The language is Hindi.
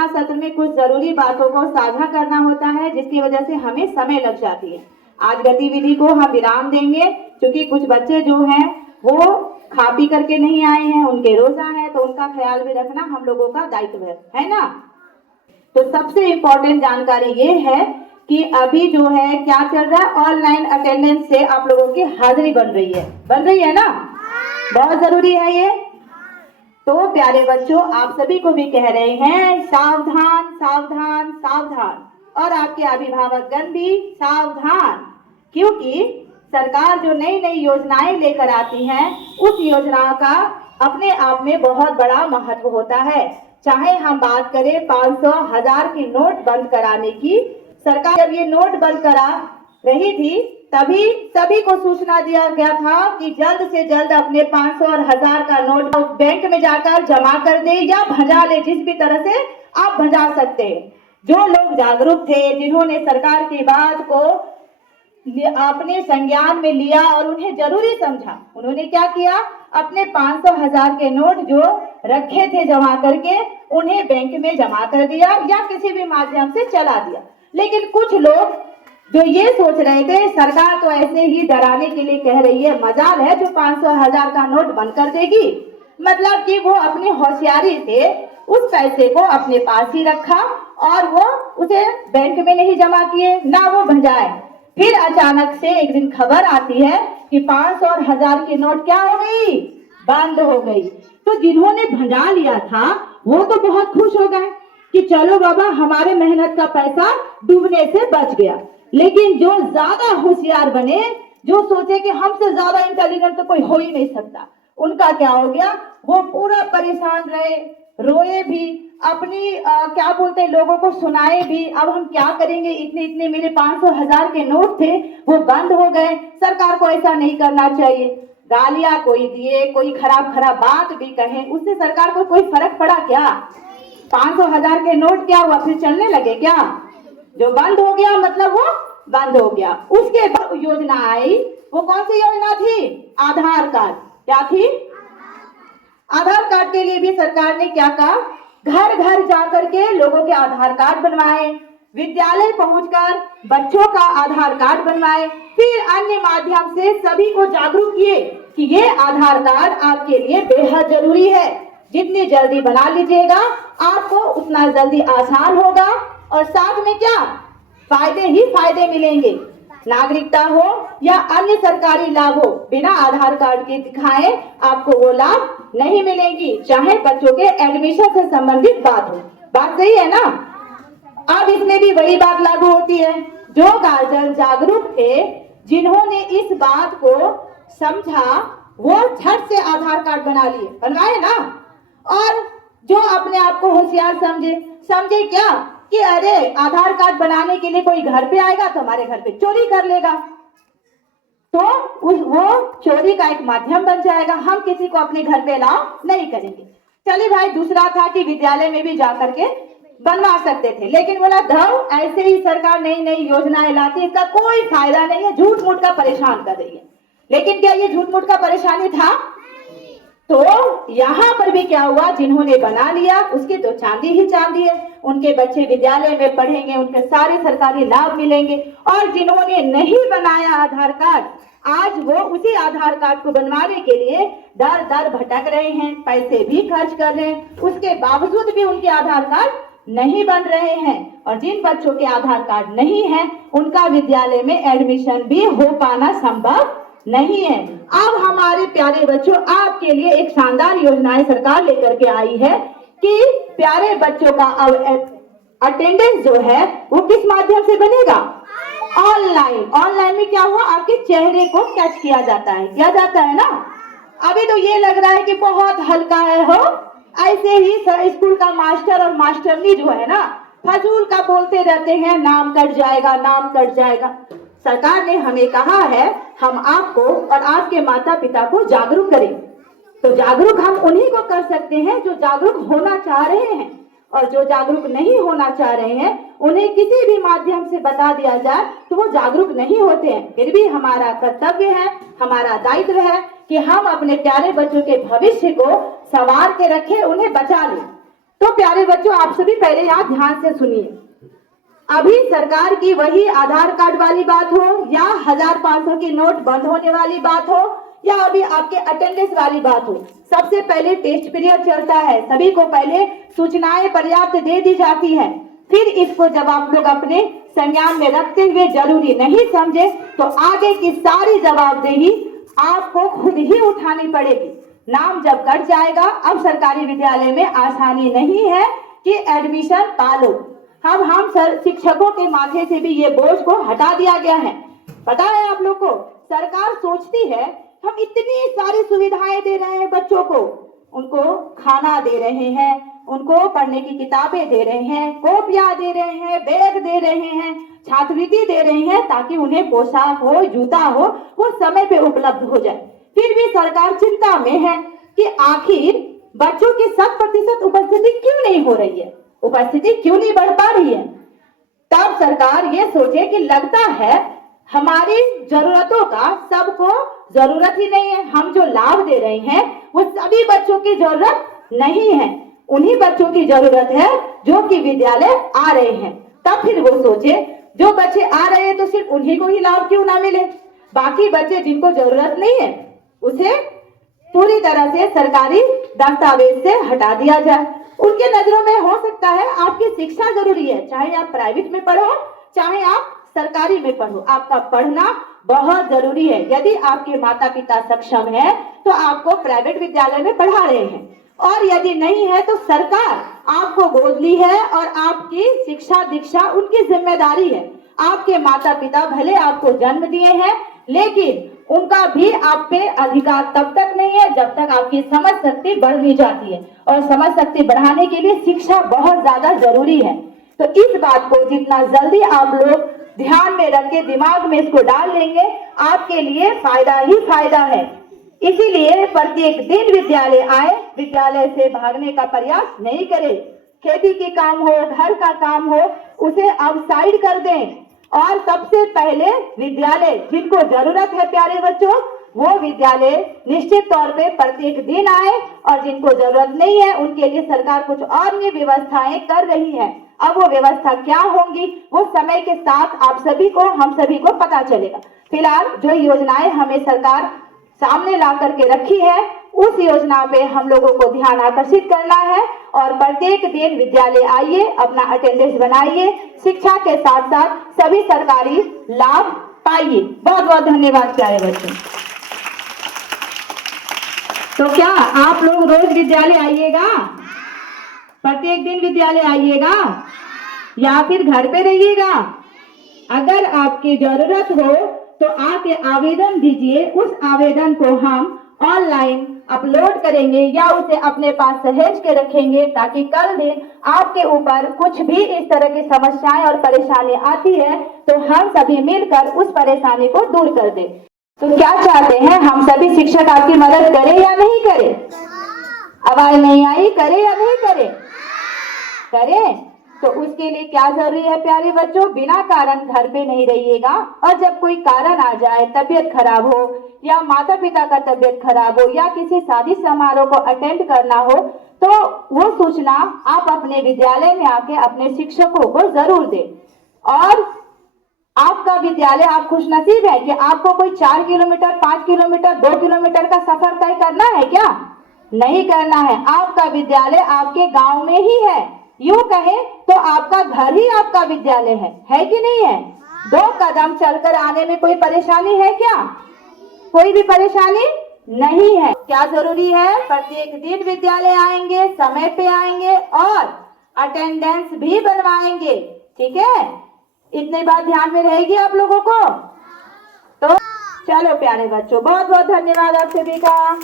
सूचना सत्र में कुछ जरूरी बातों को साझा करना होता है, जिसकी वजह से हमें समय लग जाती है। आज गतिविधि को हम विराम देंगे क्योंकि कुछ बच्चे जो हैं वो खा पी करके नहीं आए हैं, उनके रोजा है, तो उनका ख्याल भी रखना हम लोगों का दायित्व है ना। तो सबसे इम्पोर्टेंट जानकारी ये है कि अभी जो है क्या चल रहा है, ऑनलाइन अटेंडेंस से आप लोगों की हाजिरी बन रही है ना, बहुत जरूरी है ये। तो प्यारे बच्चों, आप सभी को भी कह रहे हैं सावधान सावधान सावधान, और आपके अभिभावकगण भी सावधान, क्योंकि सरकार जो नई नई योजनाएं लेकर आती हैं उस योजना का अपने आप में बहुत बड़ा महत्व होता है। चाहे हम बात करें 500, 1000 की नोट बंद कराने की, सरकार जब ये नोट बंद करा रही थी तभी सभी को सूचना दिया गया था कि जल्द से जल्द अपने 500 और 1000 का नोट बैंक में जाकर जमा कर दे या भजा ले, जिस भी तरह से आप भजा सकते हैं। जो लोग जागरूक थे, जिन्होंने सरकार की बात को अपने संज्ञान में लिया और उन्हें जरूरी समझा, उन्होंने क्या किया, अपने 500, 1000 के नोट जो रखे थे जमा करके उन्हें बैंक में जमा कर दिया या किसी भी माध्यम से चला दिया। लेकिन कुछ लोग जो ये सोच रहे थे सरकार तो ऐसे ही डराने के लिए कह रही है, मजाल है जो 500, 1000 का नोट बंद कर देगी, मतलब कि वो अपनी होशियारी से उस पैसे को अपने पास ही रखा और वो उसे बैंक में नहीं जमा किए, ना वो भजाए। फिर अचानक से एक दिन खबर आती है कि 500 और 1000 की नोट क्या हो गई, बंद हो गई। तो जिन्होंने भजा लिया था वो तो बहुत खुश हो गए कि चलो बाबा, हमारे मेहनत का पैसा डूबने से बच गया। लेकिन जो ज्यादा होशियार बने, जो सोचे कि हमसे ज्यादा इंटेलिजेंट तो कोई हो ही नहीं सकता, उनका क्या हो गया, वो पूरा परेशान रहे, रोए भी, अपनी क्या बोलते हैं, लोगों को सुनाए भी, अब हम क्या करेंगे, इतने इतने मेरे 500, 1000 के नोट थे वो बंद हो गए, सरकार को ऐसा नहीं करना चाहिए। गालियां कोई दिए, कोई खराब खराब बात भी कहे, उससे सरकार को कोई फर्क पड़ा क्या? 500, 1000 के नोट क्या हुआ, फिर चलने लगे क्या? जो बंद हो गया मतलब वो बंद हो गया। उसके बाद योजना आई, वो कौन सी योजना थी? आधार कार्ड। क्या थी? आधार कार्ड के लिए भी सरकार ने क्या कहा, घर घर जाकर के लोगों के आधार कार्ड बनवाए, विद्यालय पहुंचकर बच्चों का आधार कार्ड बनवाए, फिर अन्य माध्यम से सभी को जागरूक किए कि ये आधार कार्ड आपके लिए बेहद जरूरी है, जितनी जल्दी बना लीजिएगा आपको उतना जल्दी आसान होगा, और साथ में क्या फायदे ही फायदे मिलेंगे। नागरिकता हो या अन्य सरकारी लाभ हो, बिना आधार कार्ड के दिखाए आपको वो लाभ नहीं मिलेंगी, चाहे बच्चों के एडमिशन से संबंधित बात हो। बात सही है ना? अब इसमें भी वही बात लागू होती है, जो गार्जियन जागरूक थे, जिन्होंने इस बात को समझा, वो झट से आधार कार्ड बनवाए ना, और जो अपने आप को होशियार समझे क्या कि अरे आधार कार्ड बनाने के लिए कोई घर पे आएगा तो हमारे घर पे चोरी कर लेगा, तो वो चोरी का एक माध्यम बन जाएगा, हम किसी को अपने घर पे अलाउ नहीं करेंगे। चलिए भाई, दूसरा था कि विद्यालय में भी जाकर के बनवा सकते थे, लेकिन बोला धव, ऐसे ही सरकार नई नई योजनाएं लाती है, इसका कोई फायदा नहीं है, झूठ मूठ का परेशान कर रही है। लेकिन क्या ये झूठ मूठ का परेशानी था? तो यहाँ पर भी क्या हुआ, जिन्होंने बना लिया उसकी तो चांदी ही चांदी है, उनके बच्चे विद्यालय में पढ़ेंगे, उनके सारे सरकारी लाभ मिलेंगे, और जिन्होंने नहीं बनाया आधार कार्ड, आज वो उसी आधार कार्ड को बनवाने के लिए दर दर भटक रहे हैं, पैसे भी खर्च कर रहे हैं, उसके बावजूद भी उनके आधार कार्ड नहीं बन रहे हैं। और जिन बच्चों के आधार कार्ड नहीं है उनका विद्यालय में एडमिशन भी हो पाना संभव नहीं है। अब हमारे प्यारे बच्चों, आपके लिए एक शानदार योजनाएं सरकार लेकर के आई है कि प्यारे बच्चों का अटेंडेंस जो है वो किस माध्यम से बनेगा? ऑनलाइन में क्या हुआ, आपके चेहरे को कैच किया जाता है ना। अभी तो ये लग रहा है कि बहुत हल्का है, हो ऐसे ही स्कूल का मास्टर और मास्टरनी जो है ना, फजूल का बोलते रहते हैं, नाम कट जाएगा, नाम कट जाएगा। सरकार ने हमें कहा है हम आपको और आपके माता पिता को जागरूक करें, तो जागरूक हम उन्हीं को कर सकते हैं जो जागरूक होना चाह रहे हैं, और जो जागरूक नहीं होना चाह रहे हैं उन्हें किसी भी माध्यम से बता दिया जाए तो वो जागरूक नहीं होते हैं। फिर भी हमारा कर्तव्य है, हमारा दायित्व है कि हम अपने प्यारे बच्चों के भविष्य को संवार के रखें, उन्हें बचा लें। तो प्यारे बच्चों, आप सभी पहले यहाँ ध्यान से सुनिए। अभी सरकार की वही आधार कार्ड वाली बात हो, या 1000-500 के नोट बंद होने वाली बात हो, या अभी आपके अटेंडेंस वाली बात हो, सबसे पहले टेस्ट पीरियड चलता है। सभी को पहले सूचनाएं पर्याप्त दे दी जाती है। फिर इसको जब आप लोग अपने संज्ञान में रखते हुए जरूरी नहीं समझे तो आगे की सारी जवाबदेही आपको खुद ही उठानी पड़ेगी। नाम जब कट जाएगा, अब सरकारी विद्यालय में आसानी नहीं है कि एडमिशन पालो। अब हम शिक्षकों के माथे से भी ये बोझ को हटा दिया गया है। पता है आप लोग को, सरकार सोचती है हम इतनी सारी सुविधाएं दे रहे हैं बच्चों को, उनको खाना दे रहे हैं, उनको पढ़ने की किताबें दे रहे हैं, कॉपियां दे रहे हैं, बैग दे रहे हैं, छात्रवृत्ति दे रहे हैं, ताकि उन्हें पोशाक हो, जूता हो, वो समय पे उपलब्ध हो जाए। फिर भी सरकार चिंता में है कि आखिर बच्चों की 100% उपस्थिति क्यों नहीं हो रही है, उपस्थिति क्यों नहीं बढ़ पा रही है। तब सरकार ये सोचे कि लगता है हमारी जरूरतों का सबको जरूरत ही नहीं है, हम जो लाभ दे रहे हैं वो सभी बच्चों की जरूरत नहीं है, उन्हीं बच्चों की जरूरत है जो कि विद्यालय आ रहे हैं। तब फिर वो सोचे जो बच्चे आ रहे हैं तो सिर्फ उन्हीं को ही लाभ क्यों ना मिले, बाकी बच्चे जिनको जरूरत नहीं है उसे पूरी तरह से सरकारी दस्तावेज से हटा दिया जाए। उनके नजरों में हो सकता है आपकी शिक्षा जरूरी है, चाहे आप प्राइवेट में पढ़ो चाहे आप सरकारी में पढ़ो, आपका पढ़ना बहुत जरूरी है। यदि आपके माता पिता सक्षम है तो आपको प्राइवेट विद्यालय में पढ़ा रहे हैं, और यदि नहीं है तो सरकार आपको गोद ली है और आपकी शिक्षा दीक्षा उनकी जिम्मेदारी है। आपके माता पिता भले आपको जन्म दिए हैं, लेकिन उनका भी आप पे अधिकार तब तक नहीं है जब तक आपकी समझ शक्ति बढ़ नहीं जाती है, और समझ शक्ति बढ़ाने के लिए शिक्षा बहुत ज्यादा जरूरी है। तो इस बात को जितना जल्दी आप लोग ध्यान में रख के दिमाग में इसको डाल लेंगे, आपके लिए फायदा ही फायदा है। इसीलिए प्रत्येक दिन विद्यालय आए, विद्यालय से भागने का प्रयास नहीं करें। खेती के काम हो, घर का काम हो, उसे अब साइड कर दें, और सबसे पहले विद्यालय जिनको जरूरत है प्यारे बच्चों, वो विद्यालय निश्चित तौर पे प्रत्येक दिन आए, और जिनको जरूरत नहीं है उनके लिए सरकार कुछ और भी व्यवस्थाएं कर रही है। अब वो व्यवस्था क्या होंगी वो समय के साथ आप सभी को, हम सभी को पता चलेगा। फिलहाल जो योजनाएं हमें सरकार सामने ला करके रखी है, उस योजना पे हम लोगों को ध्यान आकर्षित करना है, और प्रत्येक दिन विद्यालय आइए, अपना अटेंडेंस बनाइए, शिक्षा के साथ साथ सभी सरकारी लाभ पाइए। बहुत बहुत धन्यवाद प्यारे बच्चों। तो क्या आप लोग रोज विद्यालय आइएगा, प्रत्येक दिन विद्यालय आइएगा, या फिर घर पे रहिएगा? अगर आपकी जरूरत हो तो आके आवेदन दीजिए, उस आवेदन को हम ऑनलाइन अपलोड करेंगे या उसे अपने पास सहेज के रखेंगे, ताकि कल दिन आपके ऊपर कुछ भी इस तरह की समस्याएं और परेशानी आती है तो हम सभी मिलकर उस परेशानी को दूर कर दें। तो क्या चाहते हैं, हम सभी शिक्षक आपकी मदद करें या नहीं करें? आवाज नहीं आई, करें या नहीं करें? करें। तो उसके लिए क्या जरूरी है प्यारे बच्चों, बिना कारण घर पे नहीं रहिएगा, और जब कोई कारण आ जाए, तबीयत खराब हो या माता पिता का तबीयत खराब हो या किसी शादी समारोह को अटेंड करना हो, तो वो सूचना आप अपने विद्यालय में आके अपने शिक्षकों को जरूर दें। और आपका विद्यालय, आप खुशनसीब है कि आपको कोई 4 किलोमीटर, 5 किलोमीटर, 2 किलोमीटर का सफर तय करना है क्या? नहीं करना है। आपका विद्यालय आपके गांव में ही है, यूं कहें तो आपका घर ही आपका विद्यालय है कि नहीं है? 2 कदम चलकर आने में कोई परेशानी है क्या? कोई भी परेशानी नहीं है। क्या जरूरी है, प्रत्येक दिन विद्यालय आएंगे, समय पे आएंगे और अटेंडेंस भी बनवाएंगे, ठीक है? इतनी बात ध्यान में रहेगी आप लोगों को। तो चलो प्यारे बच्चों, बहुत बहुत धन्यवाद आप सभी का।